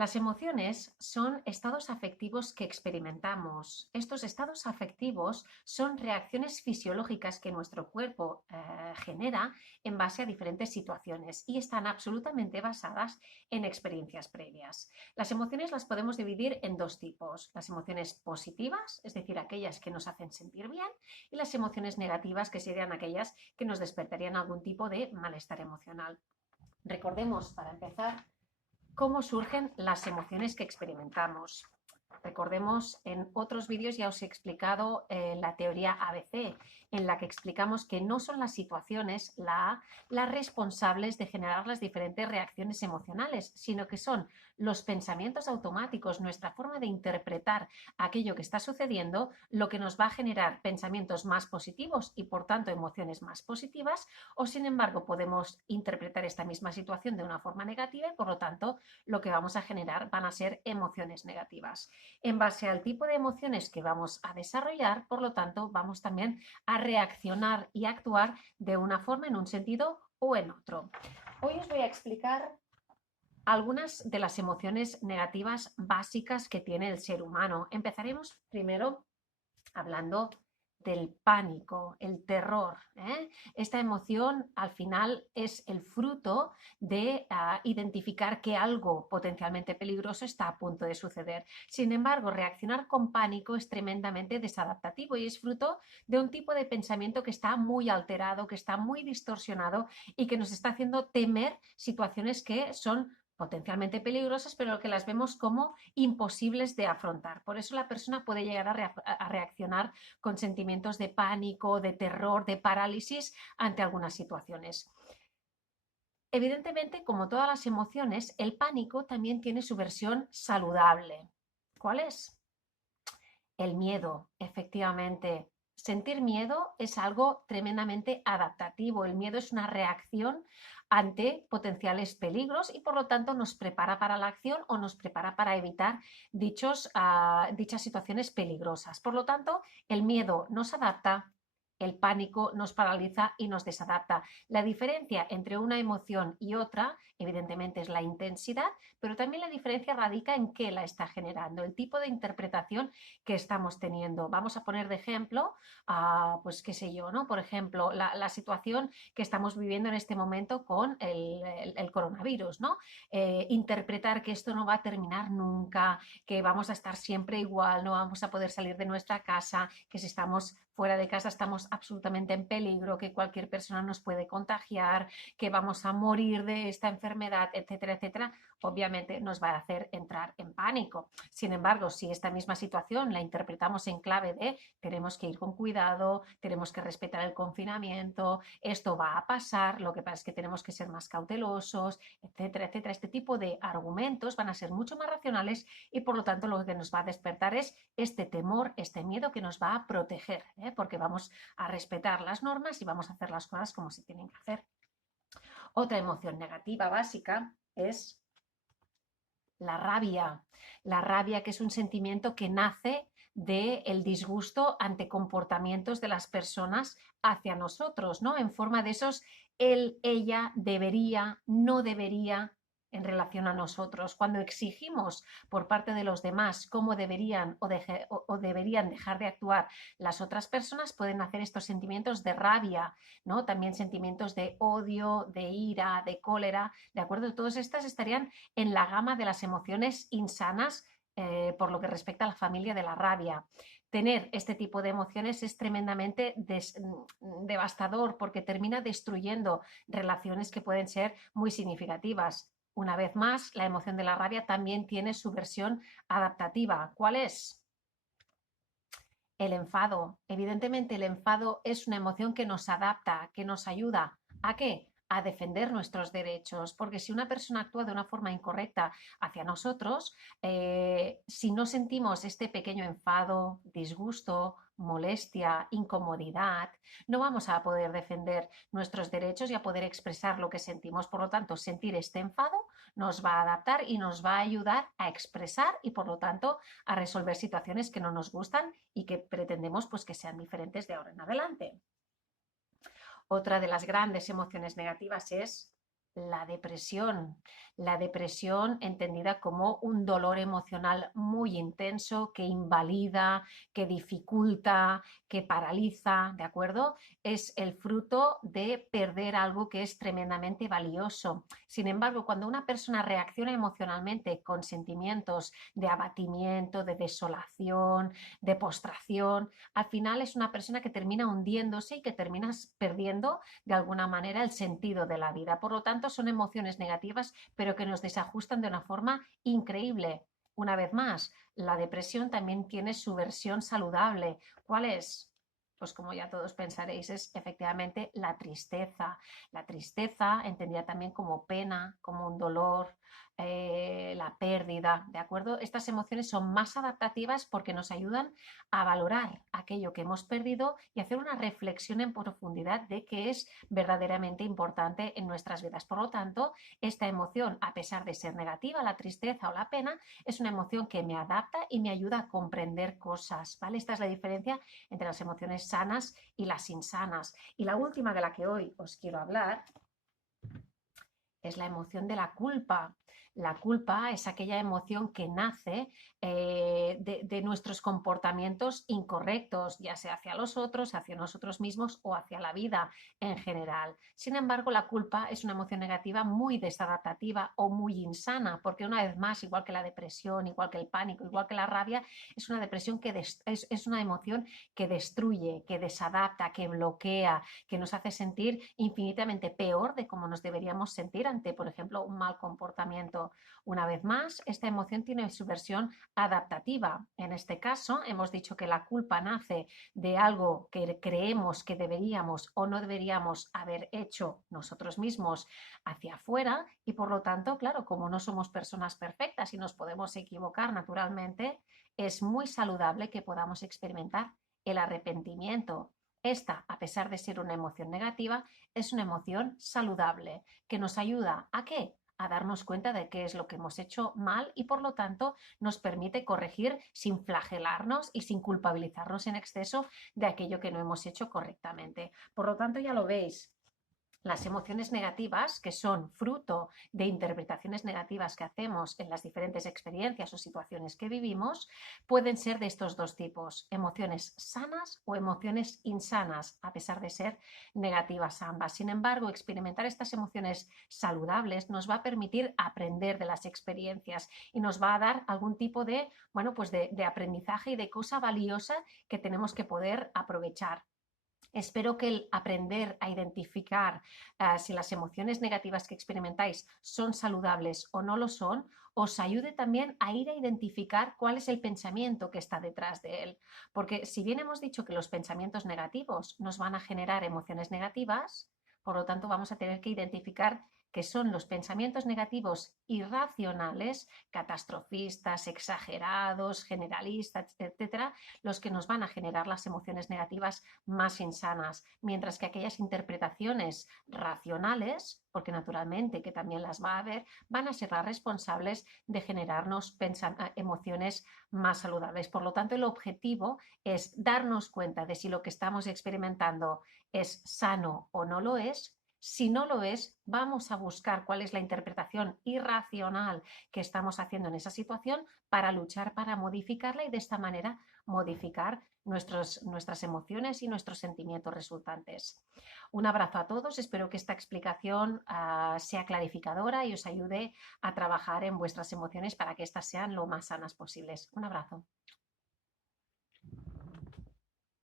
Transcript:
Las emociones son estados afectivos que experimentamos. Estos estados afectivos son reacciones fisiológicas que nuestro cuerpo genera en base a diferentes situaciones y están absolutamente basadas en experiencias previas. Las emociones las podemos dividir en dos tipos: las emociones positivas, es decir, aquellas que nos hacen sentir bien, y las emociones negativas, que serían aquellas que nos despertarían algún tipo de malestar emocional. Recordemos, para empezar, cómo surgen las emociones que experimentamos. Recordemos, en otros vídeos ya os he explicado la teoría ABC, en la que explicamos que no son las situaciones las responsables de generar las diferentes reacciones emocionales, sino que son los pensamientos automáticos, nuestra forma de interpretar aquello que está sucediendo, lo que nos va a generar pensamientos más positivos y por tanto emociones más positivas, o sin embargo podemos interpretar esta misma situación de una forma negativa y por lo tanto lo que vamos a generar van a ser emociones negativas. En base al tipo de emociones que vamos a desarrollar, por lo tanto, vamos también a reaccionar y actuar de una forma, en un sentido o en otro. Hoy os voy a explicar algunas de las emociones negativas básicas que tiene el ser humano. Empezaremos primero hablando del pánico, el terror. Esta emoción al final es el fruto de identificar que algo potencialmente peligroso está a punto de suceder. Sin embargo, reaccionar con pánico es tremendamente desadaptativo y es fruto de un tipo de pensamiento que está muy alterado, que está muy distorsionado y que nos está haciendo temer situaciones que son potencialmente peligrosas, pero que las vemos como imposibles de afrontar. Por eso la persona puede llegar a reaccionar con sentimientos de pánico, de terror, de parálisis ante algunas situaciones. Evidentemente, como todas las emociones, el pánico también tiene su versión saludable. ¿Cuál es? El miedo, efectivamente. Sentir miedo es algo tremendamente adaptativo. El miedo es una reacción ante potenciales peligros y por lo tanto nos prepara para la acción o nos prepara para evitar dichas situaciones peligrosas. Por lo tanto, el miedo nos adapta, el pánico nos paraliza y nos desadapta. La diferencia entre una emoción y otra, evidentemente, es la intensidad, pero también la diferencia radica en qué la está generando, el tipo de interpretación que estamos teniendo. Vamos a poner de ejemplo, pues qué sé yo, ¿no? Por ejemplo, la situación que estamos viviendo en este momento con el coronavirus, ¿no? Interpretar que esto no va a terminar nunca, que vamos a estar siempre igual, no vamos a poder salir de nuestra casa, que si estamos fuera de casa estamos absolutamente en peligro, que cualquier persona nos puede contagiar, que vamos a morir de esta enfermedad, etcétera, etcétera, obviamente nos va a hacer entrar en pánico. Sin embargo, si esta misma situación la interpretamos en clave de tenemos que ir con cuidado, tenemos que respetar el confinamiento, esto va a pasar, lo que pasa es que tenemos que ser más cautelosos, etcétera, etcétera, este tipo de argumentos van a ser mucho más racionales y por lo tanto lo que nos va a despertar es este temor, este miedo que nos va a proteger, porque vamos a respetar las normas y vamos a hacer las cosas como se tienen que hacer. Otra emoción negativa básica es la rabia que es un sentimiento que nace del disgusto ante comportamientos de las personas hacia nosotros, ¿no? En forma de esos él, ella, debería, no debería en relación a nosotros. Cuando exigimos por parte de los demás cómo deberían o deberían dejar de actuar las otras personas, pueden hacer estos sentimientos de rabia, ¿no? También sentimientos de odio, de ira, de cólera, ¿de acuerdo? Todas estas estarían en la gama de las emociones insanas por lo que respecta a la familia de la rabia. Tener este tipo de emociones es tremendamente devastador porque termina destruyendo relaciones que pueden ser muy significativas. Una vez más, la emoción de la rabia también tiene su versión adaptativa. ¿Cuál es? El enfado. Evidentemente, el enfado es una emoción que nos adapta, que nos ayuda. ¿A qué? A defender nuestros derechos, porque si una persona actúa de una forma incorrecta hacia nosotros, si no sentimos este pequeño enfado, disgusto, molestia, incomodidad, no vamos a poder defender nuestros derechos y a poder expresar lo que sentimos. Por lo tanto, sentir este enfado nos va a adaptar y nos va a ayudar a expresar y, por lo tanto, a resolver situaciones que no nos gustan y que pretendemos pues, que sean diferentes de ahora en adelante. Otra de las grandes emociones negativas es la depresión. La depresión entendida como un dolor emocional muy intenso que invalida, que dificulta, que paraliza, ¿de acuerdo? Es el fruto de perder algo que es tremendamente valioso. Sin embargo, cuando una persona reacciona emocionalmente con sentimientos de abatimiento, de desolación, de postración, al final es una persona que termina hundiéndose y que termina perdiendo de alguna manera el sentido de la vida. Por lo tanto, son emociones negativas, pero que nos desajustan de una forma increíble. Una vez más, la depresión también tiene su versión saludable. ¿Cuál es? Pues como ya todos pensaréis, es efectivamente la tristeza. La tristeza entendida también como pena, como un dolor, la pérdida, ¿de acuerdo? Estas emociones son más adaptativas porque nos ayudan a valorar aquello que hemos perdido y hacer una reflexión en profundidad de qué es verdaderamente importante en nuestras vidas. Por lo tanto, esta emoción, a pesar de ser negativa, la tristeza o la pena, es una emoción que me adapta y me ayuda a comprender cosas, ¿vale? Esta es la diferencia entre las emociones sanas y las insanas. Y la última de la que hoy os quiero hablar es la emoción de la culpa. La culpa es aquella emoción que nace de nuestros comportamientos incorrectos, ya sea hacia los otros, hacia nosotros mismos o hacia la vida en general. Sin embargo, la culpa es una emoción negativa muy desadaptativa o muy insana, porque una vez más, igual que la depresión, igual que el pánico, igual que la rabia, es una depresión es una emoción que destruye, que desadapta, que bloquea, que nos hace sentir infinitamente peor de cómo nos deberíamos sentir ante, por ejemplo, un mal comportamiento. Una vez más, esta emoción tiene su versión adaptativa. En este caso, hemos dicho que la culpa nace de algo que creemos que deberíamos o no deberíamos haber hecho nosotros mismos hacia afuera y por lo tanto, claro, como no somos personas perfectas y nos podemos equivocar naturalmente, es muy saludable que podamos experimentar el arrepentimiento. Esta, a pesar de ser una emoción negativa, es una emoción saludable que nos ayuda ¿a qué? A darnos cuenta de qué es lo que hemos hecho mal y por lo tanto nos permite corregir sin flagelarnos y sin culpabilizarnos en exceso de aquello que no hemos hecho correctamente. Por lo tanto, ya lo veis, las emociones negativas, que son fruto de interpretaciones negativas que hacemos en las diferentes experiencias o situaciones que vivimos, pueden ser de estos dos tipos, emociones sanas o emociones insanas, a pesar de ser negativas ambas. Sin embargo, experimentar estas emociones saludables nos va a permitir aprender de las experiencias y nos va a dar algún tipo de, bueno, pues de aprendizaje y de cosa valiosa que tenemos que poder aprovechar. Espero que el aprender a identificar si las emociones negativas que experimentáis son saludables o no lo son, os ayude también a ir a identificar cuál es el pensamiento que está detrás de él. Porque si bien hemos dicho que los pensamientos negativos nos van a generar emociones negativas, por lo tanto vamos a tener que identificar que son los pensamientos negativos irracionales, catastrofistas, exagerados, generalistas, etcétera, los que nos van a generar las emociones negativas más insanas, mientras que aquellas interpretaciones racionales, porque naturalmente que también las va a haber, van a ser las responsables de generarnos emociones más saludables. Por lo tanto, el objetivo es darnos cuenta de si lo que estamos experimentando es sano o no lo es. Si no lo es, vamos a buscar cuál es la interpretación irracional que estamos haciendo en esa situación para luchar, para modificarla y de esta manera modificar nuestras emociones y nuestros sentimientos resultantes. Un abrazo a todos, espero que esta explicación sea clarificadora y os ayude a trabajar en vuestras emociones para que éstas sean lo más sanas posibles. Un abrazo.